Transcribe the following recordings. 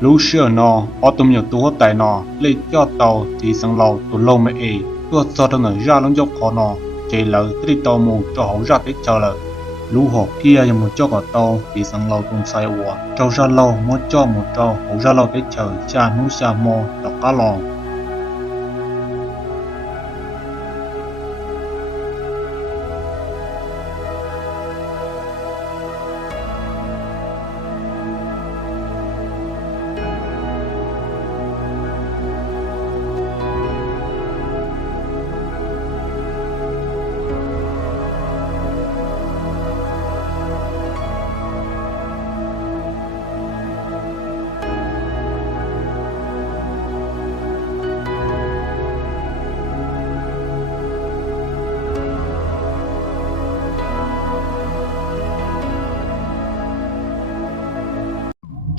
lũ sữa nọ ở tụm nhiều tụ tại nọ lấy cho tàu thì sang lầu tụ lâu mẹ ấy tua cho tao nói ra lông dốc khó nọ chạy lỡ tới tàu mù cho hậu ra tới chờ lỡ lũ họ kia nhưng một cho cả tàu thì sang lầu tụm sai ủa trâu ra lâu muốn cho một trâu hậu ra lâu tới chờ cha nú xa mò đọc cá lò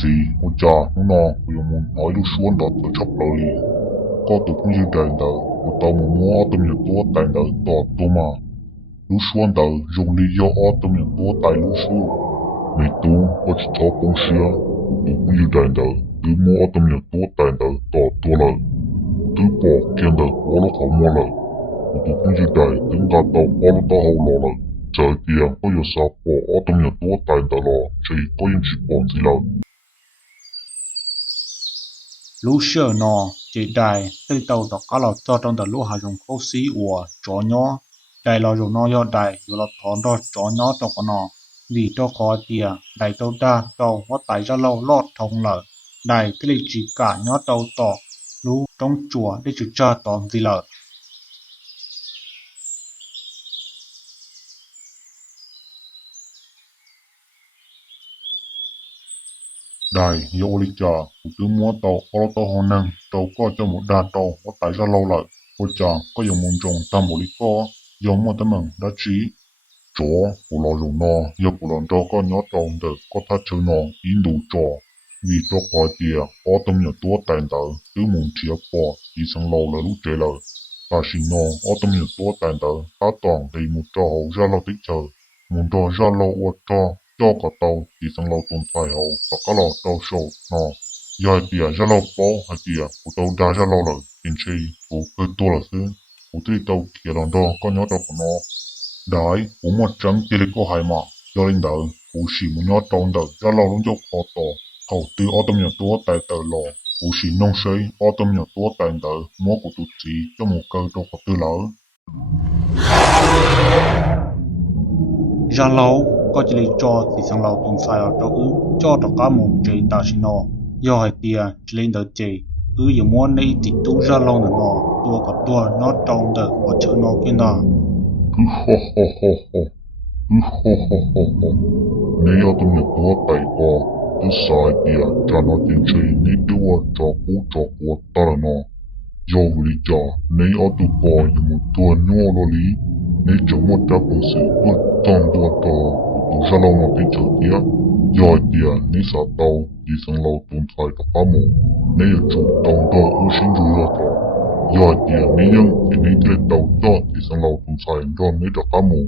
thì một cha nó nọ của muốn nói lúc xuống đó tôi chấp lời có tụi cũng như đèn đó một tàu một mua tụi mình tua tại đó tỏ tụi mà lúc xuống đó dùng lý do tụi mình tua tại lúc xuống mấy tụ có chỉ cho công xia tụi cũng như đèn đó tụi mua tụi mình tua tại đó tỏ tụi lời tụi bỏ kiên đó có lúc không mua lời tụi cũng như đèn tụi gạt tàu có lúc tao hậu lò lời trời kia có giờ sao bỏ tụi mình tua tại đó lò chỉ có những chuyện bọn gì lời lũ sữa nọ chạy đài tới tàu đọc cá lò cho trong tàu lũ hà dùng khâu xí ủa chó nhỏ đài lò dùng nó do đài rồi lò thón đó chó nhỏ trong con nọ vì cho khó tìa đài tàu đa tàu hóa tải ra lâu lọt thông lợ đài tới lịch chỉ cả nhỏ tàu tỏ lũ trong chùa để chủ cha tóm gì lợ Đài yêu lý trà của tứ múa tàu có tàu hòn năng tàu có cho một đà tàu có tại ra lâu lại cô chàng có dùng môn trồng tam bộ lý có dùng một tấm bằng đã trí chó của lò dùng nò yêu của lòn cho có nhớ tàu được có thắt chơi nò in đủ trò vì cho khỏi tìa có tâm nhật tua tàn tờ tứ môn chia bỏ thì sang lâu là lúc trẻ lời và xin nò có tâm nhật tua tàn tờ ta toàn thì một trò hậu ra lâu tích chờ một trò ra lâu ô cho cả tàu thì sang lâu tồn tại hậu và cả lò tàu sầu nọ giờ tìa ra lâu bó hay tìa của tàu đa ra lâu lời in chi của cơ tua là thứ của tùy tàu kia lòng đó có nhớ tàu của nó đấy của một trắng tìa có hai mà do linh đợi của xì một nhớ tàu đợi ra lâu luôn cho khó tàu hậu từ ô tâm nhà tua tại tờ lò của xì nông xây ô tâm nhà tua tại tờ mó của tụt chỉ cho một cơ cho có tư lỡ ra lâu có chỉ lấy cho thì sang lâu tồn sai ở chỗ cho tất cả một chế ta xin nó do hai tia chỉ lên đợt chế giờ muốn lấy thì tu ra lâu nữa nó tua cả tua nó trong đợt và chợ nó kia nào cứ ho ho ho ho cứ ho ho ho ho nếu ô tâm nhà tua tại co cứ sai tia cho nó tiền chơi ní tua cho cú ta là nó do lý cho nếu ô tu co như một tua nhô lo lý nếu chẳng một trăm phần sự bất toàn tua to tụ ra lâu một cái chỗ tía do tía nếu sao tàu thì sang lâu tồn tại cả ba mồ nếu ở chỗ tàu đó ưu sinh rủi ro to do tía nếu nhưng thì nếu thế tàu đó thì sang lâu tồn tại do nếu cả ba mồ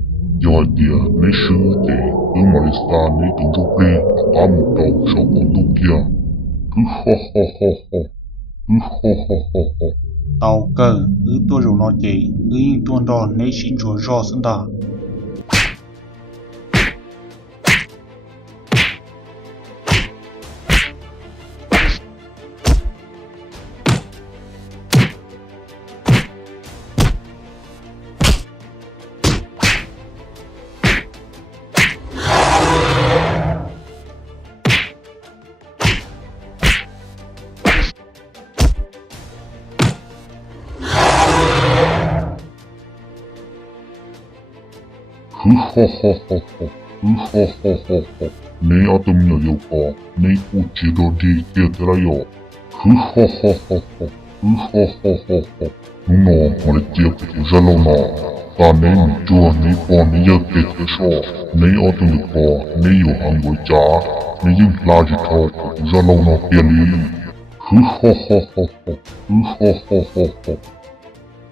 do tía nếu sư thì ở Malaysia nếu tồn rút đi cả ba mồ tàu sau cùng tu kia cứ ho ho ho ho cứ ho ho ho ho tàu cơ tua dùng nó chỉ tuôn đó nếu xin rủi ro sinh ta Ne atomnya yoka, ne uchido di kietera yo. Nuno mare tiap jalona. Ta ne mi chua ne po ne ya kietera sho. Ne atom yoka, ne yo hangoi cha. Ne yung laji thao jalona piali.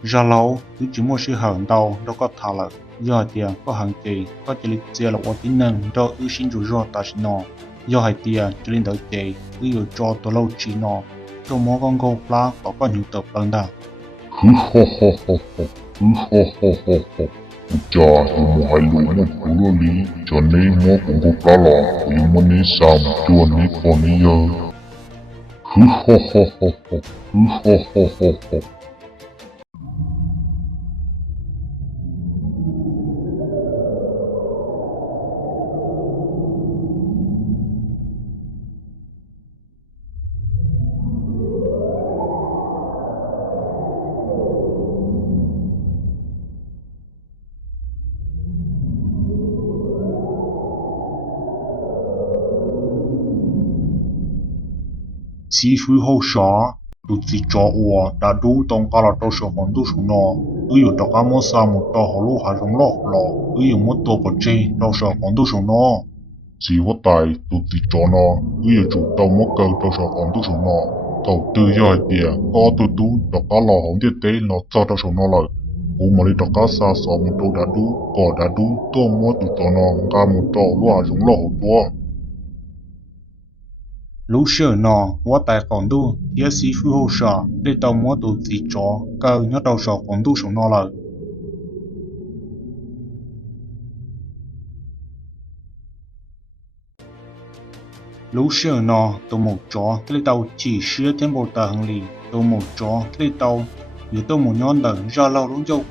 Ra lâu, tôi chỉ mua sự hận đầu, đâu có thả lợi. Do tiền có hàng kỳ, có chỉ lịch chia là ổn tính nâng, do ưu sinh rủi ro ta xin nó. Do hai tiền, chỉ linh đợi chế, ưu dụ cho tổ lâu chỉ nó. Trong mô con gô plá, có nhiều tập lần đà. Cha, yung mo hai lu mo puro li, cho ne mo kung ko kala, yung mo ne sam, chua ne po ne ya. Sĩ phu hô xó, tụt sĩ cho ua, đã đủ tông cả là tàu sổ hòn đủ sổ nọ. Ưu dụ tàu cá mô xa một tàu hổ lũ hạ rung lọ lọ, ưu dụ một tàu bật chê, tàu sổ hòn đủ sổ nọ. Si wa tai tu ti cho no, yu chu tao mo ka tao sa on tu so no, tao tu ya dia, ka tu ta ka la hong de te no cha ta so no la. U ma li ta ka sa so mo to da du, ko da du to mo tu to no, ka mo to lu a jong lo ho to. Lũ sửa nọ, quá tài còn đủ, phía sĩ phu hô xó, để tàu mua tụt sĩ cho, cơ nhớ tàu sổ hòn đủ sổ nọ lợi. Lũ sửa nọ, tàu một chó, cái tàu chỉ sửa thêm bộ tờ hằng lì, tàu một chó, cái tàu, dù tàu một nhón đợn ra lâu lúc dâu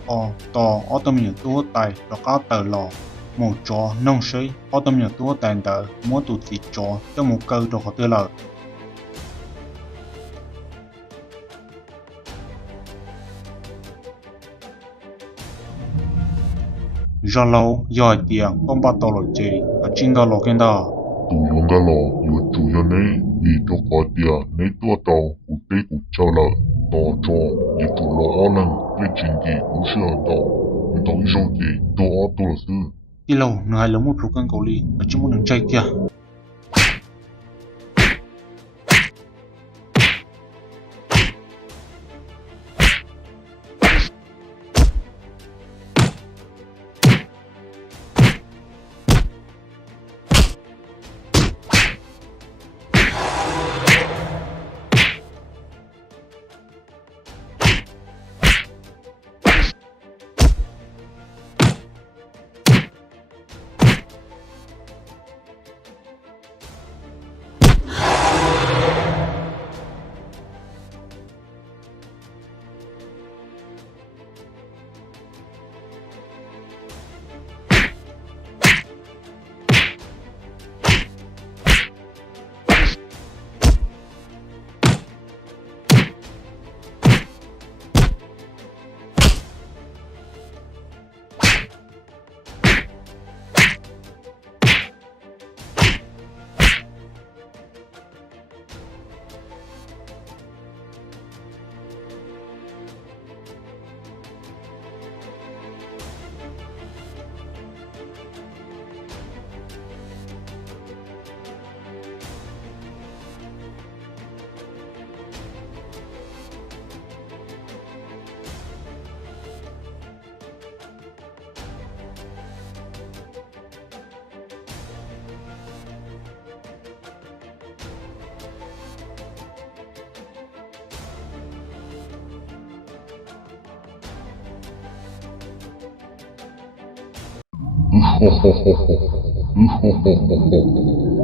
tàu, ở tàu mình tàu tài, đó cá tờ lò, một chó, nông sấy, ở tàu mình tàu tài tờ, mua tụt sĩ chó, cho một cơ cho họ tờ lợi. Ra lâu, giỏi tiền, con bắt tàu lội chế, và chính đó lọ kênh đó. Tu yong ga lo, yu chu ya ne, yi to ka dia, ne tu tao, u te u cha la, ta cho, yi tu lo a nang, le chin ki, u shi a tao, u tao yi shou ki, to a to la su. Đi lâu, nó hay lắm một lúc cân cầu ly, và chỉ muốn đừng chạy kìa.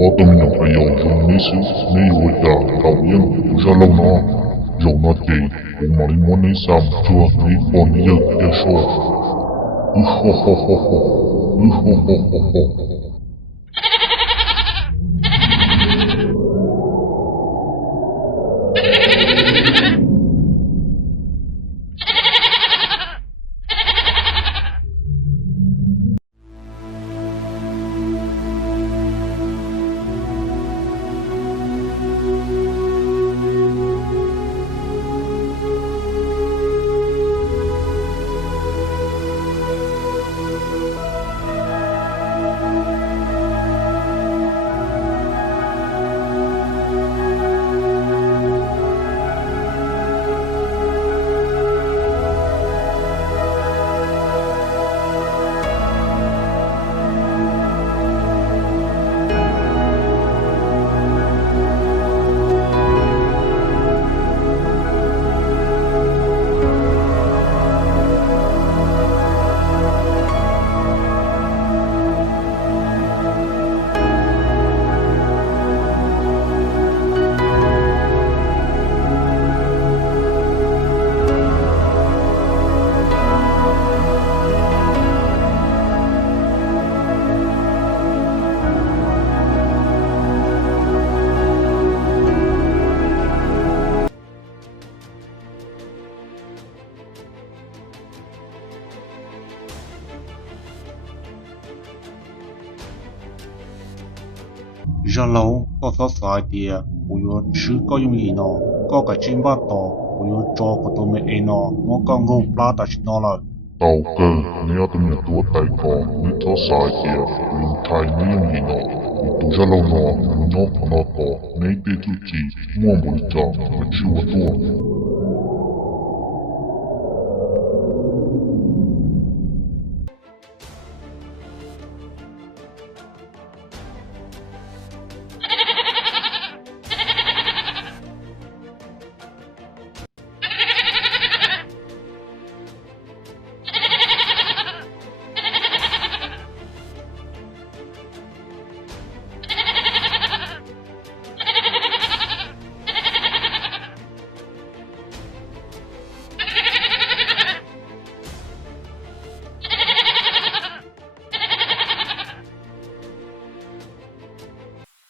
Autumn nhập phải dầu dùng ní xứ, ní dụ trả thảo yên, ra lâu nó. Dầu nó chỉ, cũng mà đi muốn ní xàm chua, ní còn ní dầu kia sổ. giờ lâu có số sai thì bùi chứ có dùng gì nó có cái chuyện bắt tỏ bùi cho của tôi mẹ nó muốn con ngu plá ta chỉ nó là tàu cơ nếu tụi mình tua tài có nếu thó sai thì mình thay nếu gì nó tụi ra lâu nó mình nhóc nó có nếu tê tụi chỉ mua một trò mà chưa tua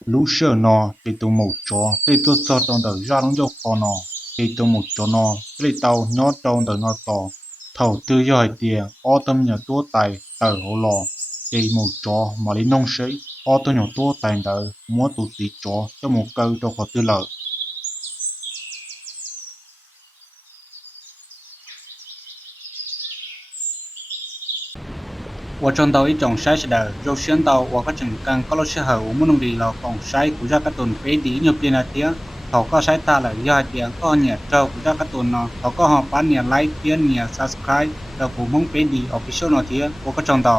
lũ sợ nó thì tụi một chó thì tôi sợ trong đời ra nó cho khó nó thì tụi một chó nó thì tàu nhó trong đời nó to thầu tư giỏi tiền ô tâm nhà tua tài tờ hồ lò thì một chó mà đi nông sĩ ô tô nhỏ tua tài đời mua tụt tí chó cho một câu cho khó tư lợi我种到一种筛是的，肉选到我个整干高了时候，我们弄的了讲筛，古家个顿飞的入边那点，เขาก็ใช้ตาเลยยอดเดียงก็เนี่ยเจ้ากุจการ์ตูนเนาะเขาก็หอบปั้นเนี่ยไลค์เพี้ยนเนี่ย subscribe แล้วผมมึงเป็นดี official เนาะเทีย我ก็จอง到。